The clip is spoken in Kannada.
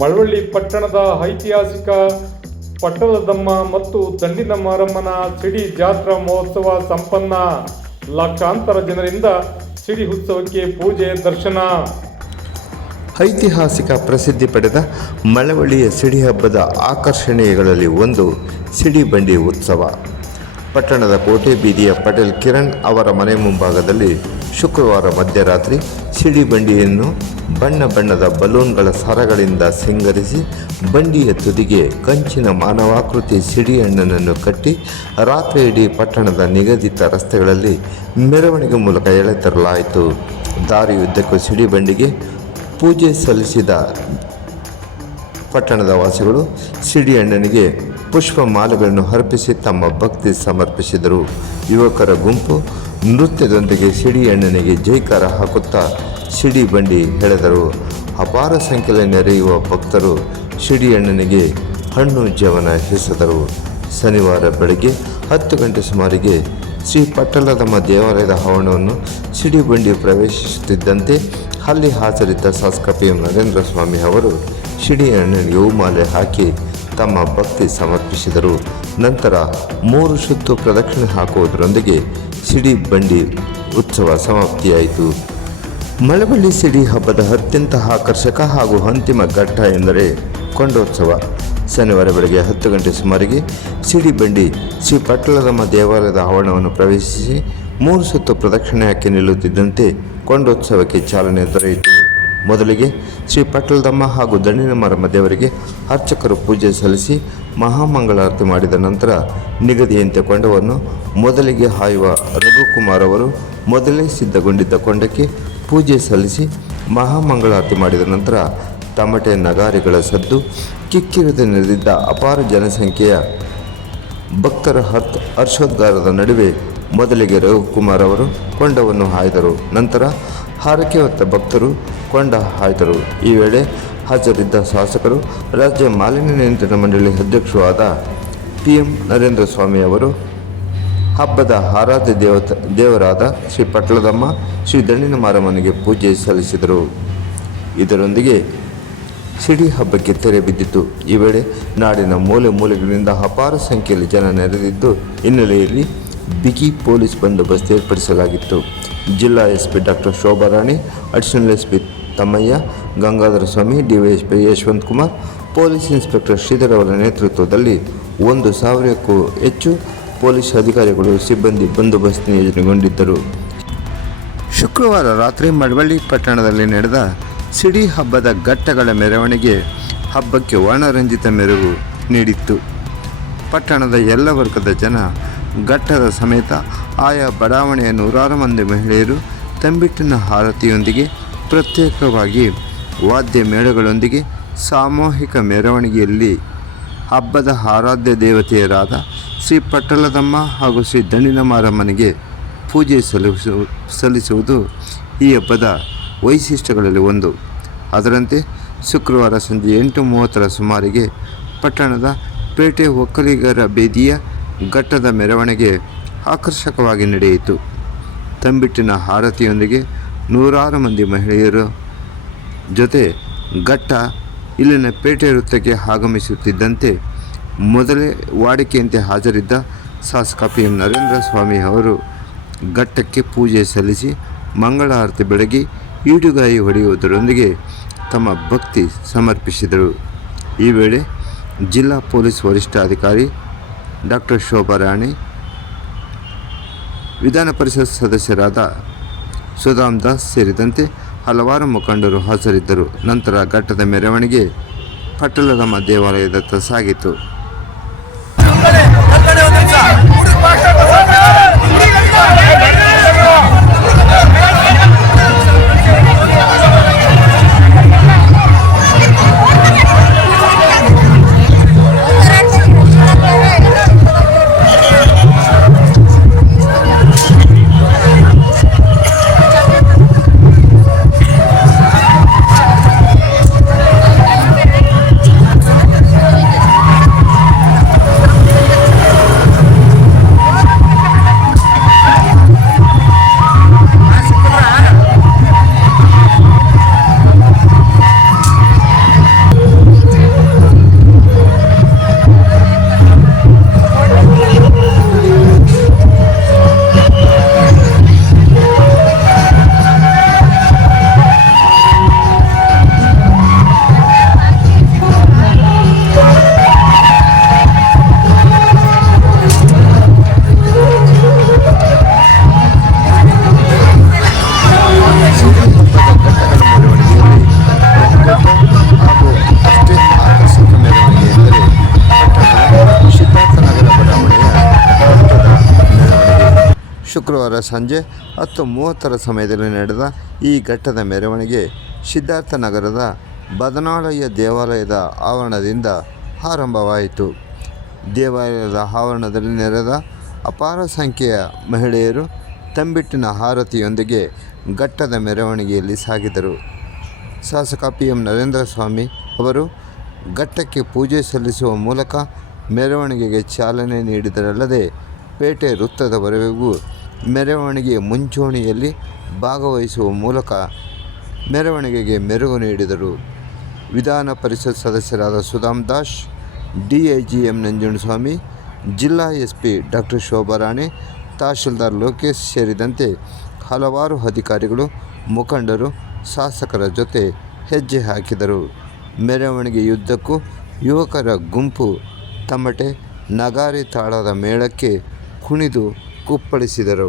ಮಳವಳ್ಳಿ ಪಟ್ಟಣದ ಐತಿಹಾಸಿಕ ಪಟ್ಟಲದಮ್ಮ ಮತ್ತು ದಂಡಿನ ಮಾರಮ್ಮನ ಸಿಡಿ ಜಾತ್ರಾ ಮಹೋತ್ಸವ ಸಂಪನ್ನ. ಲಕ್ಷಾಂತರ ಜನರಿಂದ ಸಿಡಿ ಉತ್ಸವಕ್ಕೆ ಪೂಜೆ ದರ್ಶನ. ಐತಿಹಾಸಿಕ ಪ್ರಸಿದ್ಧಿ ಪಡೆದ ಮಳವಳ್ಳಿಯ ಸಿಡಿ ಹಬ್ಬದ ಆಕರ್ಷಣೆಗಳಲ್ಲಿ ಒಂದು ಸಿಡಿ ಬಂಡಿ ಉತ್ಸವ. ಪಟ್ಟಣದ ಕೋಟೆ ಬೀದಿಯ ಪಟೇಲ್ ಕಿರಣ್ ಅವರ ಮನೆ ಮುಂಭಾಗದಲ್ಲಿ ಶುಕ್ರವಾರ ಮಧ್ಯರಾತ್ರಿ ಸಿಡಿ ಬಂಡಿಯನ್ನು ಬಣ್ಣ ಬಣ್ಣದ ಬಲೂನ್ಗಳ ಸರಗಳಿಂದ ಸಿಂಗರಿಸಿ ಬಂಡಿಯ ತುದಿಗೆ ಕಂಚಿನ ಮಾನವಾಕೃತಿ ಸಿಡಿ ಹಣ್ಣನ್ನು ಕಟ್ಟಿ ರಾತ್ರಿ ಇಡೀ ಪಟ್ಟಣದ ನಿಗದಿತ ರಸ್ತೆಗಳಲ್ಲಿ ಮೆರವಣಿಗೆ ಮೂಲಕ ಎಳೆತರಲಾಯಿತು. ದಾರಿಯುದ್ದಕ್ಕೂ ಸಿಡಿ ಬಂಡಿಗೆ ಪೂಜೆ ಸಲ್ಲಿಸಿದ ಪಟ್ಟಣದ ವಾಸಿಗಳು ಸಿಡಿ ಅಣ್ಣನಿಗೆ ಪುಷ್ಪ ಮಾಲೆಗಳನ್ನು ಅರ್ಪಿಸಿ ತಮ್ಮ ಭಕ್ತಿ ಸಮರ್ಪಿಸಿದರು. ಯುವಕರ ಗುಂಪು ನೃತ್ಯದೊಂದಿಗೆ ಸಿಡಿ ಅಣ್ಣನಿಗೆ ಜೈಕಾರ ಹಾಕುತ್ತಾ ಸಿಡಿ ಬಂಡಿ ಎಳೆದರು. ಅಪಾರ ಸಂಖ್ಯೆಯಲ್ಲಿ ನೆರೆಯುವ ಭಕ್ತರು ಸಿಡಿ ಅಣ್ಣನಿಗೆ ಹಣ್ಣು ಜವನ ಎಸೆದರು. ಶನಿವಾರ ಬೆಳಗ್ಗೆ 10 ಗಂಟೆ ಸುಮಾರಿಗೆ ಶ್ರೀ ಪಟ್ಟಲದಮ್ಮ ದೇವಾಲಯದ ಆವರಣವನ್ನು ಸಿಡಿ ಬಂಡಿ ಪ್ರವೇಶಿಸುತ್ತಿದ್ದಂತೆ ಅಲ್ಲಿ ಹಾಜರಿದ್ದ ಶಾಸಕ PM ನರೇಂದ್ರ ಸ್ವಾಮಿ ಅವರು ಸಿಡಿ ಅಣ್ಣನಿಗೆ ಹೂಮಾಲೆ ಹಾಕಿ ತಮ್ಮ ಭಕ್ತಿ ಸಮರ್ಪಿಸಿದರು. ನಂತರ 3 ಸುತ್ತು ಪ್ರದಕ್ಷಿಣೆ ಹಾಕುವುದರೊಂದಿಗೆ ಸಿಡಿ ಬಂಡಿ ಉತ್ಸವ ಸಮಾಪ್ತಿಯಾಯಿತು. ಮಳವಳ್ಳಿ ಸಿಡಿ ಹಬ್ಬದ ಅತ್ಯಂತ ಆಕರ್ಷಕ ಹಾಗೂ ಅಂತಿಮ ಘಟ್ಟ ಎಂದರೆ ಕೊಂಡೋತ್ಸವ. ಶನಿವಾರ ಬೆಳಗ್ಗೆ 10 ಗಂಟೆ ಸುಮಾರಿಗೆ ಸಿಡಿ ಬಂಡಿ ಶ್ರೀ ಪಟ್ಟಲದಮ್ಮ ದೇವಾಲಯದ ಆವರಣವನ್ನು ಪ್ರವೇಶಿಸಿ 3 ಸುತ್ತು ಪ್ರದಕ್ಷಿಣೆ ಹಾಕಿ ನಿಲ್ಲುತ್ತಿದ್ದಂತೆ ಕೊಂಡೋತ್ಸವಕ್ಕೆ ಚಾಲನೆ ದೊರೆಯಿತು. ಮೊದಲಿಗೆ ಶ್ರೀ ಪಟ್ಟಲದಮ್ಮ ಹಾಗೂ ದಂಡಿನ ಮಾರಮ್ಮ ದೇವರಿಗೆ ಅರ್ಚಕರು ಪೂಜೆ ಸಲ್ಲಿಸಿ ಮಹಾಮಂಗಳಾರತಿ ಮಾಡಿದ ನಂತರ ನಿಗದಿಯಂತೆ ಕೊಂಡವನ್ನು ಮೊದಲಿಗೆ ಹಾಯುವ ರಘುಕುಮಾರ್ ಅವರು ಮೊದಲೇ ಸಿದ್ಧಗೊಂಡಿದ್ದ ಕೊಂಡಕ್ಕೆ ಪೂಜೆ ಸಲ್ಲಿಸಿ ಮಹಾಮಂಗಳಾರತಿ ಮಾಡಿದ ನಂತರ ತಮಟೆ ನಗಾರಿಗಳ ಸದ್ದು ಕಿಕ್ಕಿರಿದು ನೆರೆದಿದ್ದ ಅಪಾರ ಜನಸಂಖ್ಯೆಯ ಭಕ್ತರ ಹರ್ಷೋದ್ಗಾರದ ನಡುವೆ ಮೊದಲಿಗೆ ರಘುಕುಮಾರ್ ಅವರು ಕೊಂಡವನ್ನು ಹಾಯ್ದರು. ನಂತರ ಹಾರಕೆ ಹೊತ್ತ ಭಕ್ತರು ಕೊಂಡ ಹಾಯ್ದರು. ಈ ವೇಳೆ ಹಾಜರಿದ್ದ ಶಾಸಕರು, ರಾಜ್ಯ ಮಾಲಿನ್ಯ ನಿಯಂತ್ರಣ ಮಂಡಳಿ ಅಧ್ಯಕ್ಷರೂ ಆದ PM ನರೇಂದ್ರ ಸ್ವಾಮಿ ಅವರು ಹಬ್ಬದ ಆರಾಧ್ಯ ದೇವರಾದ ಶ್ರೀ ಪಟ್ಟಲದಮ್ಮ, ಶ್ರೀ ದಂಡಿನ ಮಾರಮ್ಮನಿಗೆ ಪೂಜೆ ಸಲ್ಲಿಸಿದರು. ಇದರೊಂದಿಗೆ ಸಿಡಿ ಹಬ್ಬಕ್ಕೆ ತೆರೆ ಬಿದ್ದಿತು. ಈ ವೇಳೆ ನಾಡಿನ ಮೂಲೆ ಮೂಲೆಗಳಿಂದ ಅಪಾರ ಸಂಖ್ಯೆಯಲ್ಲಿ ಜನ ನೆರೆದಿದ್ದು ಹಿನ್ನೆಲೆಯಲ್ಲಿ ಬಿಗಿ ಪೊಲೀಸ್ ಬಂದೋಬಸ್ತ್ ಏರ್ಪಡಿಸಲಾಗಿತ್ತು. ಜಿಲ್ಲಾ SP doctor Shobha Rani, additional SP Tammayya, Gangadhara Swamy, DYSP Yashwant Kumar, police inspector Sridhar ಅವರ ನೇತೃತ್ವದಲ್ಲಿ 1,000ಕ್ಕೂ ಹೆಚ್ಚು ಪೊಲೀಸ್ ಅಧಿಕಾರಿಗಳು ಸಿಬ್ಬಂದಿ ಬಂದೋಬಸ್ತ್ ನಿಯೋಜನೆಗೊಂಡಿದ್ದರು. ಶುಕ್ರವಾರ ರಾತ್ರಿ ಮಳವಳ್ಳಿ ಪಟ್ಟಣದಲ್ಲಿ ನಡೆದ ಸಿಡಿ ಹಬ್ಬದ ಘಟ್ಟಗಳ ಮೆರವಣಿಗೆ ಹಬ್ಬಕ್ಕೆ ವರ್ಣರಂಜಿತ ಮೆರುಗು ನೀಡಿತ್ತು. ಪಟ್ಟಣದ ಎಲ್ಲ ವರ್ಗದ ಜನ ಘಟ್ಟದ ಸಮೇತ ಆಯಾ ಬಡಾವಣೆಯ 100 ಮಂದಿ ಮಹಿಳೆಯರು ತಂಬಿಟ್ಟಿನ ಆರತಿಯೊಂದಿಗೆ ಪ್ರತ್ಯೇಕವಾಗಿ ವಾದ್ಯ ಮೇಳಗಳೊಂದಿಗೆ ಸಾಮೂಹಿಕ ಮೆರವಣಿಗೆಯಲ್ಲಿ ಹಬ್ಬದ ಆರಾಧ್ಯ ದೇವತೆಯರಾದ ಶ್ರೀ ಪಟ್ಟಲದಮ್ಮ ಹಾಗೂ ಶ್ರೀ ದಂಡಿನ ಮಾರಮ್ಮನಿಗೆ ಪೂಜೆ ಸಲ್ಲಿಸುವುದು ಈ ಹಬ್ಬದ ವೈಶಿಷ್ಟ್ಯಗಳಲ್ಲಿ ಒಂದು. ಅದರಂತೆ ಶುಕ್ರವಾರ ಸಂಜೆ 8:30 ಸುಮಾರಿಗೆ ಪಟ್ಟಣದ ಪೇಟೆ ಒಕ್ಕಲಿಗರ ಬೀದಿಯ ಘಟ್ಟದ ಮೆರವಣಿಗೆ ಆಕರ್ಷಕವಾಗಿ ನಡೆಯಿತು. ತಂಬಿಟ್ಟಿನ ಆರತಿಯೊಂದಿಗೆ 100 ಮಂದಿ ಮಹಿಳೆಯರ ಜೊತೆ ಘಟ್ಟ ಇಲ್ಲಿನ ಪೇಟೆ ವೃತ್ತಕ್ಕೆ ಆಗಮಿಸುತ್ತಿದ್ದಂತೆ ಮೊದಲೇ ವಾಡಿಕೆಯಂತೆ ಹಾಜರಿದ್ದ ಶಾಸಕ PM ನರೇಂದ್ರ ಸ್ವಾಮಿ ಅವರು ಘಟ್ಟಕ್ಕೆ ಪೂಜೆ ಸಲ್ಲಿಸಿ ಮಂಗಳಾರತಿ ಬೆಳಗಿ ಈಡುಗಾಯಿ ಹೊಡೆಯುವುದರೊಂದಿಗೆ ತಮ್ಮ ಭಕ್ತಿ ಸಮರ್ಪಿಸಿದರು. ಈ ವೇಳೆ ಜಿಲ್ಲಾ ಪೊಲೀಸ್ ವರಿಷ್ಠಾಧಿಕಾರಿ ಡಾಕ್ಟರ್ ಶೋಭಾ ರಾಣಿ, ವಿಧಾನ ಪರಿಷತ್ ಸದಸ್ಯರಾದ ಸುಧಾಮ್ ದಾಸ್ ಸೇರಿದಂತೆ ಹಲವಾರು ಮುಖಂಡರು ಹಾಜರಿದ್ದರು. ನಂತರ ಘಟ್ಟದ ಮೆರವಣಿಗೆ ಪಟ್ಟಲದಮ್ಮ ದೇವಾಲಯದತ್ತ ಸಾಗಿತು. ಶುಕ್ರವಾರ ಸಂಜೆ 10:30 ಸಮಯದಲ್ಲಿ ನಡೆದ ಈ ಘಟ್ಟದ ಮೆರವಣಿಗೆ ಸಿದ್ಧಾರ್ಥ ನಗರದ ಬದನಾಳಯ್ಯ ದೇವಾಲಯದ ಆವರಣದಿಂದ ಆರಂಭವಾಯಿತು. ದೇವಾಲಯದ ಆವರಣದಲ್ಲಿ ನೆರೆದ ಅಪಾರ ಸಂಖ್ಯೆಯ ಮಹಿಳೆಯರು ತಂಬಿಟ್ಟಿನ ಆರತಿಯೊಂದಿಗೆ ಘಟ್ಟದ ಮೆರವಣಿಗೆಯಲ್ಲಿ ಸಾಗಿದರು. ಶಾಸಕ PM ನರೇಂದ್ರ ಸ್ವಾಮಿ ಅವರು ಘಟ್ಟಕ್ಕೆ ಪೂಜೆ ಸಲ್ಲಿಸುವ ಮೂಲಕ ಮೆರವಣಿಗೆಗೆ ಚಾಲನೆ ನೀಡಿದರಲ್ಲದೆ ಪೇಟೆ ವೃತ್ತದವರೆಗೂ ಮೆರವಣಿಗೆಯ ಮುಂಚೂಣಿಯಲ್ಲಿ ಭಾಗವಹಿಸುವ ಮೂಲಕ ಮೆರವಣಿಗೆಗೆ ಮೆರುಗು ನೀಡಿದರು. ವಿಧಾನ ಪರಿಷತ್ ಸದಸ್ಯರಾದ ಸುಧಾಮ್ ದಾಸ್, DIG M ನಂಜುಂಡಸ್ವಾಮಿ, ಜಿಲ್ಲಾ SP ಡಾ ಶೋಭಾ ರಾಣಿ, ತಹಶೀಲ್ದಾರ್ ಲೋಕೇಶ್ ಸೇರಿದಂತೆ ಹಲವಾರು ಅಧಿಕಾರಿಗಳು, ಮುಖಂಡರು ಶಾಸಕರ ಜೊತೆ ಹೆಜ್ಜೆ ಹಾಕಿದರು. ಮೆರವಣಿಗೆಯುದ್ದಕ್ಕೂ ಯುವಕರ ಗುಂಪು ತಮಟೆ, ನಗಾರಿ ತಾಳದ ಮೇಳಕ್ಕೆ ಕುಣಿದು ಕುಪ್ಪಳಿಸಿದರು.